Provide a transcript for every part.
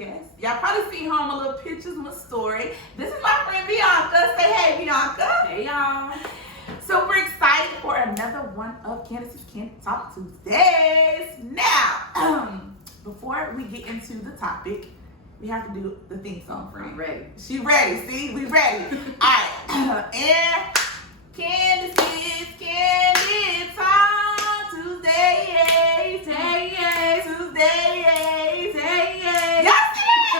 guest. Y'all probably seen her on my little pictures, my story. This is my friend Bianca. Say hey, Bianca. Hey, y'all. Super excited for another one of Candis's Candid Talk Tuesdays. Now, before we get into the topic, we have to do the theme song, friend. I'm ready. She ready. See, we ready. All right. And Candis's Candid Talk Tuesdays. Tuesdays. Y'all see that?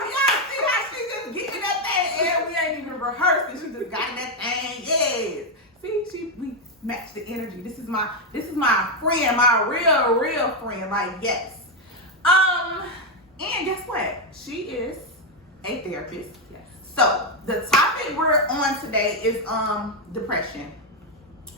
Y'all see how she just getting that thing? And we ain't even rehearsing. She just got that thing. Yes. See, we match the energy. This is my friend, my real friend. Like, yes. And guess what? She is a therapist. Yes. So the topic we're on today is depression.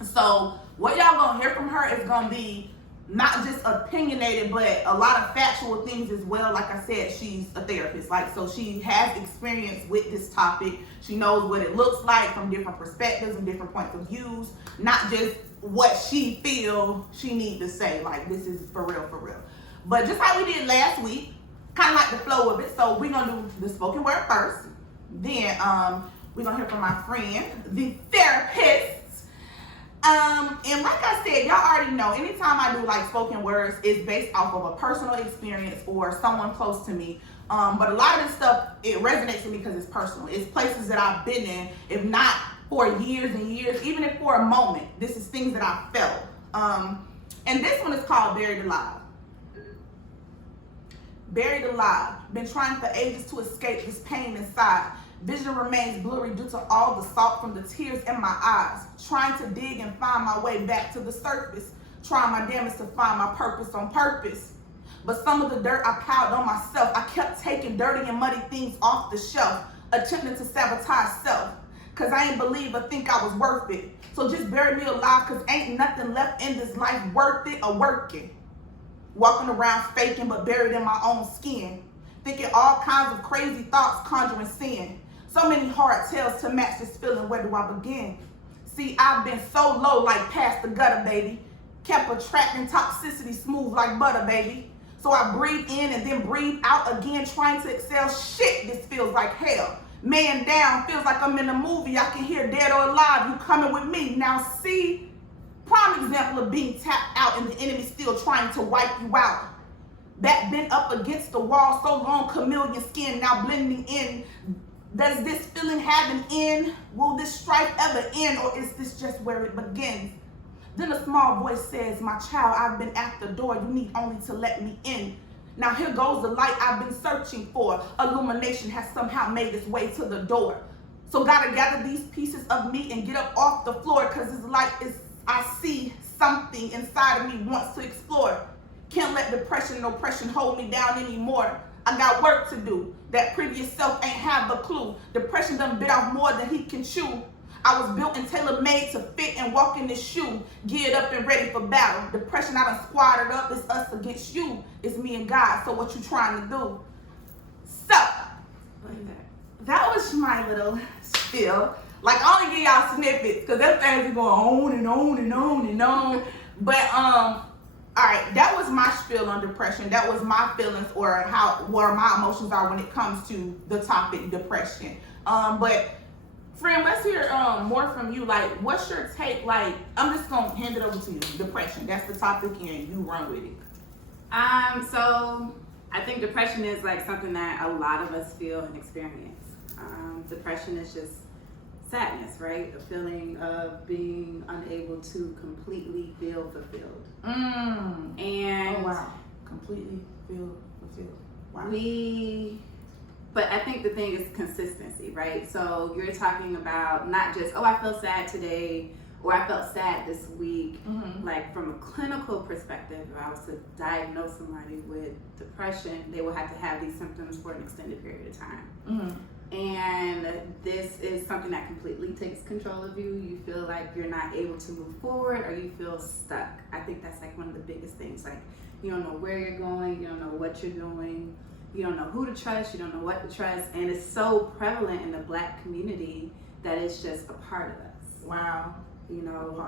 So what y'all gonna hear from her is gonna be not just opinionated, but a lot of factual things as well. Like I said, she's a therapist. Like, so she has experience with this topic. She knows what it looks like from different perspectives and different points of views, not just what she feel she need to say. Like, this is for real. But just like we did last week, kind of like the flow of it. So we're gonna do the spoken word first. Then we're gonna hear from my friend, the therapist. And like I said, y'all already know, anytime I do like spoken words, it's based off of a personal experience or someone close to me. But a lot of this stuff, it resonates with me because it's personal. It's places that I've been in, if not for years and years, even if for a moment. This is things that I felt. And this one is called Buried Alive. Buried alive, been trying for ages to escape this pain inside. Vision remains blurry due to all the salt from the tears in my eyes. Trying to dig and find my way back to the surface. Trying my damnedest to find my purpose on purpose. But some of the dirt I piled on myself. I kept taking dirty and muddy things off the shelf. Attempting to sabotage self. Cause I ain't believe or think I was worth it. So just bury me alive, cause ain't nothing left in this life worth it or working. Walking around faking but buried in my own skin. Thinking all kinds of crazy thoughts conjuring sin. So many hard tales to match this feeling, where do I begin? See, I've been so low like past the gutter, baby. Kept attracting toxicity smooth like butter, baby. So I breathe in and then breathe out again, trying to exhale. Shit, this feels like hell. Man down, feels like I'm in a movie. I can hear dead or alive, you coming with me. Now see, prime example of being tapped out and the enemy still trying to wipe you out. Back bent up against the wall, so long, chameleon skin now blending in. Does this feeling have an end? Will this strife ever end, or is this just where it begins? Then a small voice says, my child, I've been at the door, you need only to let me in. Now here goes the light I've been searching for. Illumination has somehow made its way to the door. So gotta gather these pieces of me and get up off the floor, cause this light is, I see something inside of me wants to explore. Can't let depression and oppression hold me down anymore. I got work to do. That previous self ain't have a clue. Depression done bit off more than he can chew. I was built and tailor-made to fit and walk in this shoe. Geared up and ready for battle. Depression I done squatted up. It's us against you. It's me and God. So what you trying to do? So, that was my little spiel. Like, I only give y'all snippets because that thing's been going on. But all right, that was my spiel on depression. That was my feelings, or where my emotions are when it comes to the topic depression. But friend, let's hear more from you. Like, what's your take? Like, I'm just gonna hand it over to you. Depression. That's the topic, and you run with it. So I think depression is like something that a lot of us feel and experience. Depression is just sadness, right? A feeling of being unable to completely feel fulfilled. And oh wow, completely feel fulfilled. Wow. But I think the thing is consistency, right? So you're talking about not just, oh, I feel sad today, or I felt sad this week. Like, from a clinical perspective, if I was to diagnose somebody with depression, they will have to have these symptoms for an extended period of time. And this is something that completely takes control of you. You feel like you're not able to move forward, or you feel stuck. I think that's like one of the biggest things. Like, you don't know where you're going, you don't know what you're doing, you don't know who to trust, you don't know what to trust. And it's so prevalent in the Black community that it's just a part of us. Wow. You know,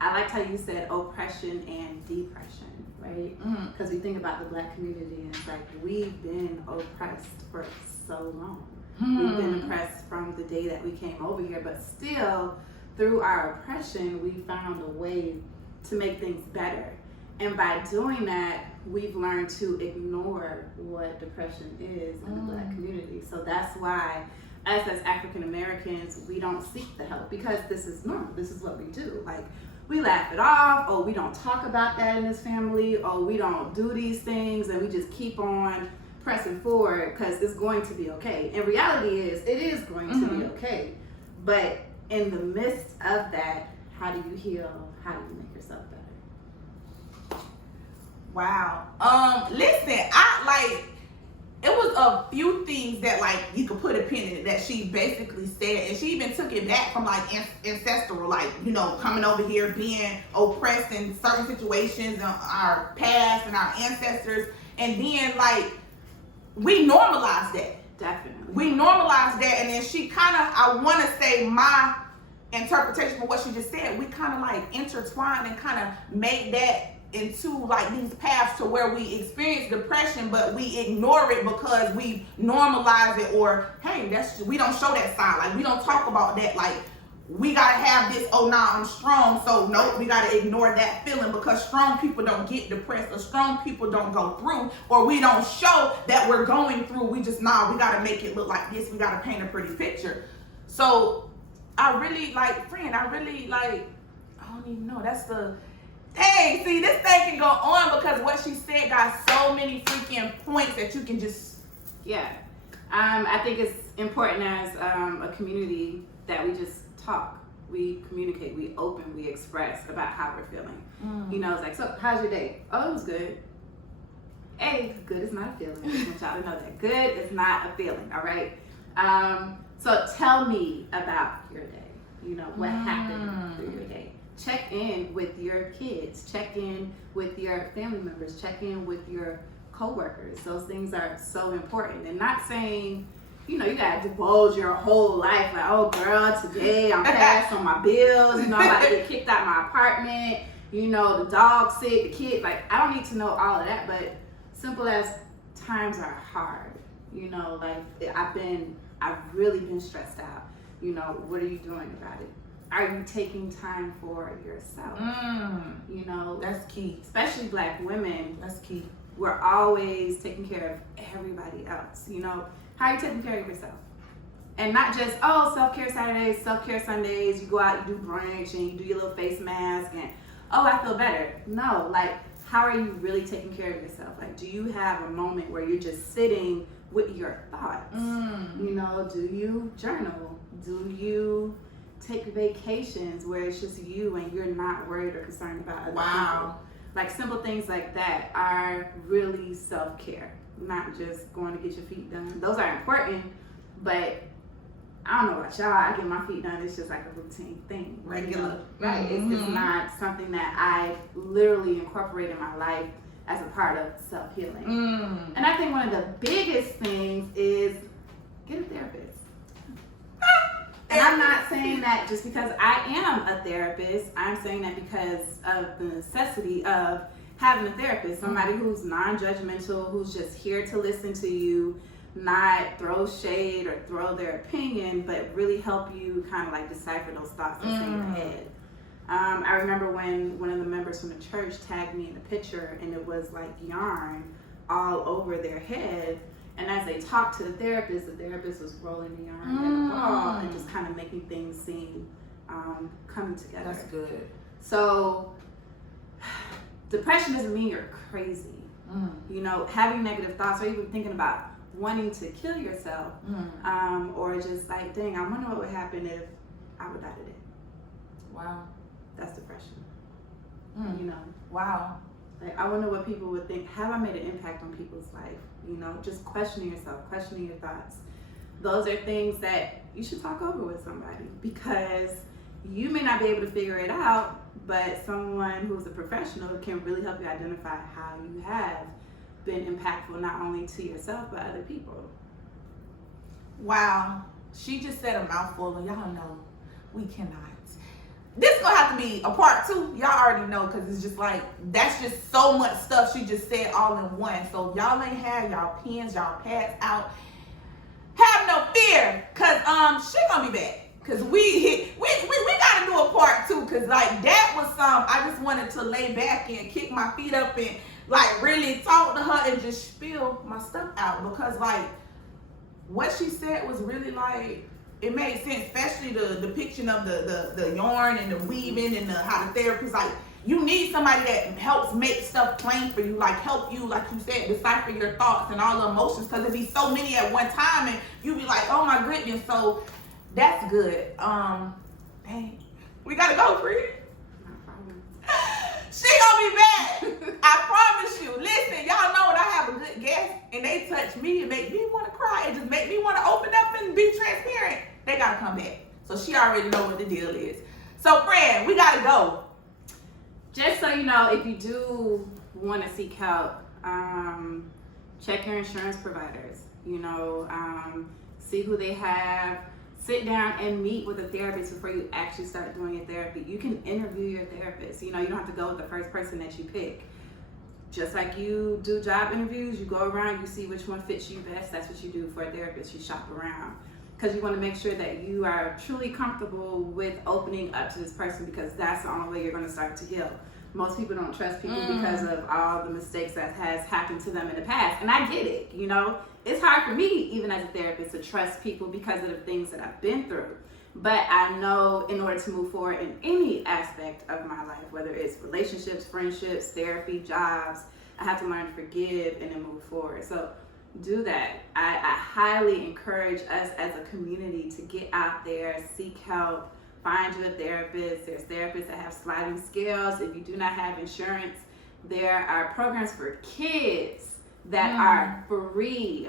I liked how you said oppression and depression, right? Because we think about the Black community and it's like we've been oppressed for so long. We've been oppressed from the day that we came over here, but still through our oppression, we found a way to make things better. And by doing that, we've learned to ignore what depression is in the Black community. So that's why us as African Americans, we don't seek the help because this is normal. This is what we do. Like, we laugh it off. Oh, we don't talk about that in this family. Oh, we don't do these things, and we just keep on pressing forward because it's going to be okay. And reality is, it is going to be okay. But in the midst of that, how do you heal? How do you make yourself better? Wow. Listen, it was a few things that like you could put a pin in it that she basically said, and she even took it back from like ancestral, like, you know, coming over here being oppressed in certain situations in our past and our ancestors, and then like we normalized that. Definitely. We normalized that, and then she kind of, I want to say my interpretation of what she just said, we kind of like intertwined and kind of made that into like these paths to where we experience depression, but we ignore it because we normalize it, or hey, we don't show that side. Like, we don't talk about that. Like, we gotta have this, oh nah, I'm strong, so nope, we gotta ignore that feeling because strong people don't get depressed, or strong people don't go through, or we don't show that we're going through. We just, nah, we gotta make it look like this. We gotta paint a pretty picture. So I really like, friend, I don't even know. That's the, dang, see, this thing can go on because what she said got so many freaking points that you can just. Yeah. I think it's important as a community that we just talk, we communicate, we open, we express about how we're feeling. You know, it's like, so how's your day? Oh, it was good. Hey, good is not a feeling. I just want y'all to know that. Good is not a feeling, all right? So tell me about your day. You know, what happened through your day. Check in with your kids. Check in with your family members. Check in with your coworkers. Those things are so important. And not saying, you know, you gotta divulge your whole life. Like, oh girl, today I'm past on my bills. You know, I'm about to get kicked out my apartment. You know, the dog's sick, the kid. Like, I don't need to know all of that. But simple as times are hard. You know, like I've really been stressed out. You know, what are you doing about it? Are you taking time for yourself? You know, that's key. Especially Black women. That's key. We're always taking care of everybody else. You know, how are you taking care of yourself? And not just, oh, self-care Saturdays, self-care Sundays, you go out, you do brunch, and you do your little face mask, and, oh, I feel better. No, like, how are you really taking care of yourself? Like, do you have a moment where you're just sitting with your thoughts? You know, do you journal? Do you take vacations where it's just you and you're not worried or concerned about other people? Like, simple things like that are really self-care, not just going to get your feet done. Those are important, but I don't know about y'all, I get my feet done, it's just like a routine thing. Regular. You know? Right, it's not something that I literally incorporate in my life as a part of self-healing. And I think one of the biggest things is get a therapist. And I'm not saying that just because I am a therapist. I'm saying that because of the necessity of having a therapist, somebody who's non-judgmental, who's just here to listen to you, not throw shade or throw their opinion, but really help you kind of like decipher those thoughts that's in your head. I remember when one of the members from the church tagged me in a picture, and it was like yarn all over their head. And as they talked to the therapist was rolling the yarn in the ball and just kind of making things seem coming together. That's good. So depression doesn't mean you're crazy. You know, having negative thoughts or even thinking about wanting to kill yourself, or just like, dang, I wonder what would happen if I would die today. Wow. That's depression. Mm. You know. Wow. Like, I wonder what people would think. Have I made an impact on people's life? You know, just questioning yourself, questioning your thoughts. Those are things that you should talk over with somebody, because you may not be able to figure it out, but someone who's a professional can really help you identify how you have been impactful not only to yourself but other people. Wow. She just said a mouthful, and y'all know we cannot. this gonna have to be a part 2. Y'all already know, because it's just like, that's just so much stuff she just said all in one. So if y'all ain't have y'all pens, y'all pads out, have no fear, because she gonna be back. Because we gotta do a part 2, because like that was I just wanted to lay back and kick my feet up and like really talk to her and just spill my stuff out, because like what she said was really like, it made sense, especially the depiction of the yarn and the weaving and how the therapist, like, you need somebody that helps make stuff plain for you, like help you, like you said, decipher your thoughts and all the emotions, because it'd be so many at one time and you be like, oh my goodness. So that's good. Dang, we gotta go, Free. She gonna be back. I promise you. Listen, y'all know when I have a good guest and they touch me and make me want to cry, it just make me want to open up and be transparent, they gotta come back. So she already know what the deal is. So friend, we gotta go. Just so you know, if you do want to seek help, check your insurance providers. See who they have. Sit down and meet with a therapist before you actually start doing your therapy. You can interview your therapist. You don't have to go with the first person that you pick. Just like you do job interviews, you go around, you see which one fits you best. That's what you do for a therapist. You shop around, because you want to make sure that you are truly comfortable with opening up to this person, because that's the only way you're going to start to heal. Most people don't trust people because of all the mistakes that has happened to them in the past. And I get it, It's hard for me, even as a therapist, to trust people because of the things that I've been through. But I know in order to move forward in any aspect of my life, whether it's relationships, friendships, therapy, jobs, I have to learn to forgive and then move forward. So do that. I highly encourage us as a community to get out there, seek help, find you a therapist. There's therapists that have sliding scales. If you do not have insurance, there are programs for kids that are free.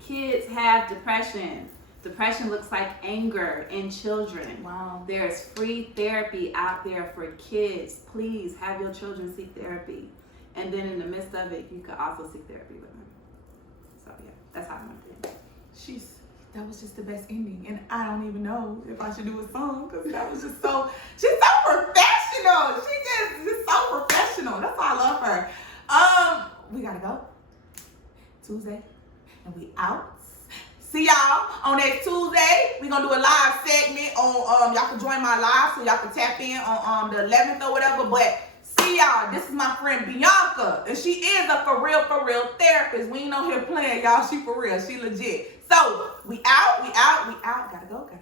Kids have depression. Depression looks like anger in children. Wow. There's free therapy out there for kids. Please have your children seek therapy. And then in the midst of it, you could also seek therapy with them. So yeah, that's how I'm gonna do it. That was just the best ending, and I don't even know if I should do a song, because that was just so, she's so professional. She just so professional. That's why I love her. We gotta go. Tuesday, and we out. See y'all on next Tuesday. We're gonna do a live segment on y'all can join my live, so y'all can tap in on the 11th or whatever. But see y'all, this is my friend Bianca, and she is a for real therapist. We ain't on here playing, y'all. She for real, she legit. So we out. Gotta go.